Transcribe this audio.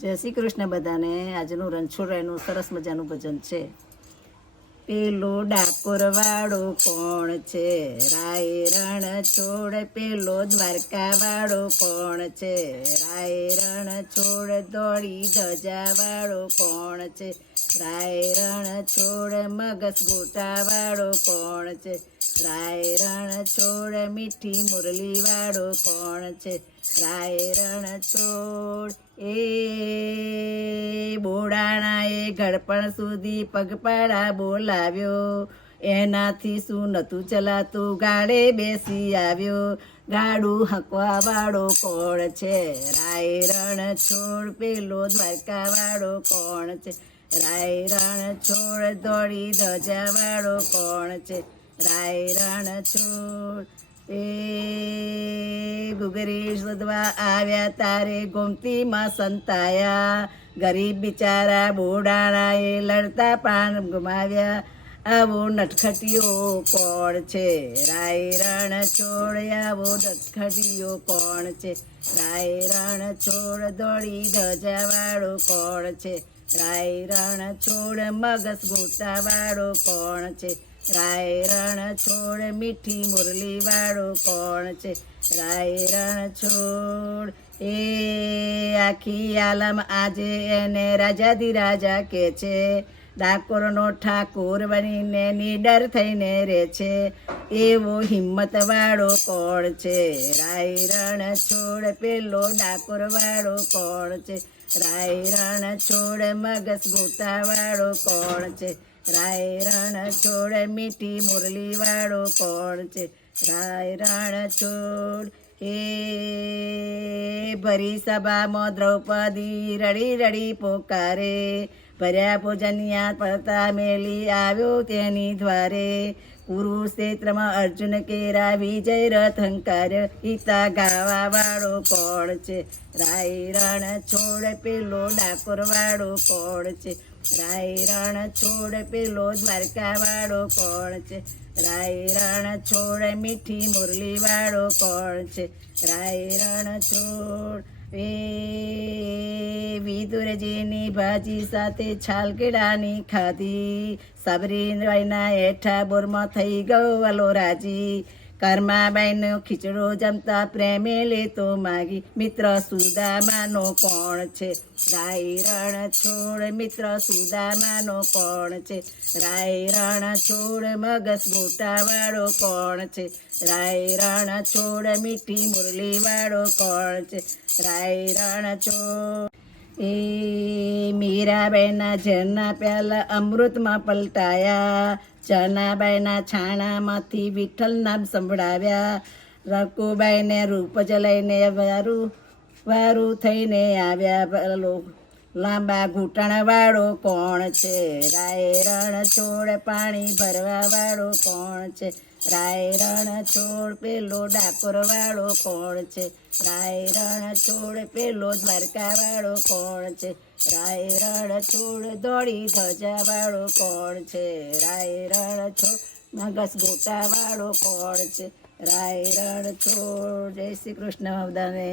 જય શ્રી કૃષ્ણ બધાને। આજનું રણછોડરાયનું સરસ મજાનું ભજન છે। પેલો ડાકોર વાળો કોણ છે? રાય રણ છોડ। પેલો દ્વારકા વાળો કોણ છે? રાય રણ છોડ। દોડી ધજા વાળો કોણ છે? રાય રણ છોડ। મગસ ગોટા વાળો કોણ છે? રાય રણ છોડ। મીઠી મુરલી વાળો કોણ છે? રાય રણ છોડ। બોડાણાએ ઘડપણ સુધી પગપાળા બોલાવ્યો। એનાથી શું નતું ચલાતું? ગાડે બેસી આવ્યો। ગાડું હંકવા વાળો કોણ છે? રાય રણ છોડ। પેલો દ્વારકા વાળો કોણ છે? રાય રણ છોડ। દોડી ધજા વાળો કોણ છે? રાય રણ છોડ। ગુગરી શોધવા આવ્યા તારે ગોમતીમાં સંતાયા। ગરીબ બિચારા બોડાણાએ લડતા પ્રાણ ગુમાવ્યા। આવો નટખટીયો કોણ છે? રાય રણ છોડ। આવો નટખટીયો કોણ છે? રાય રણ છોડ। દોડી ધજા વાળો કોણ છે? રાય રણ છોડ। મગસ ગોટા વાળો કોણ છે? રાય રણ છોડ। મીઠી મુરલી વાળો કોણ છે? રાય રણ છોડ। આખી આલમ આજે એને રાજાધિરાજા કે છે। ડાકોરનો ઠાકોર બનીને નીડર થઈને રહે છે। એવો હિંમત વાળો કોણ છે? રાય રણ છોડ। પેલો ડાકોર વાળો કોણ છે? રાય રણ છોડ। મગસ ગોટા વાળો કોણ છે? રાય રણ છોડ। મીઠી મુરલી વાળો કોણ છે? રાય રણ છોડ। ભરી સભામાં દ્રૌપદી રડી રડી પોકારે। ભર્યા ભોજનિયા પડતા મેલી આવ્યો તેની દ્વારે। કુરુક્ષેત્રમાં અર્જુન કેરા વિજય રથ હંકાર્ય। ગીતા ગાવા વાળો કોણ છે? રાય રણ છોડ। પેલો ડાકોર વાળો કોણ છે? રાય રણ છોડ। પેલો દ્વારકા વાળો કોણ છે? રાય રણ છોડ। મીઠી મુરલી વાળો કોણ છે? રાય રણ છોડ। વિદુરજીની ભાજી સાથે છાલ કેળાની ખાધી। સબરીબાઈના હેઠા બોરમાં થઈ ગયો વાલો રાજી। કર્માબાઈનો ખીચડો જમતા પ્રેમે લેતો માગી। મિત્ર સુદામાનો કોણ છે? રાય રણ છોડ। મિત્ર સુદામાનો કોણ છે? રાય રણ છોડ। મગસ ગોટા વાળો કોણ છે? રાય રણ છોડ। મીઠી મુરલી વાળો કોણ છે? રાય રણ છોડ। મીરાબાઈના ઝેરના પ્યાલા અમૃતમાં પલટાયા। જનાબાઈના છાણામાંથી વિઠ્ઠલ નામ સંભળાવ્યા। રકુબાઈને રૂપ જલાઈને વારું થઈને આવ્યા। લાંબા ઘૂંટણ વાળો કોણ છે? રાય રણ છોડ। પાણી ભરવા વાળો કોણ છે? રાય રણ છોડ। પેલો ડાકોર વાળો કોણ છે? રાય રણ છોડ। પેલો દ્વારકા વાળો કોણ છે? રાય રણ છોડ। દોડી ધજા વાળો કોણ છે? રાય રણ છોડ। મગસ ગોટા વાળો કોણ છે? રાય રણ છોડ। જય શ્રી કૃષ્ણ બધાને।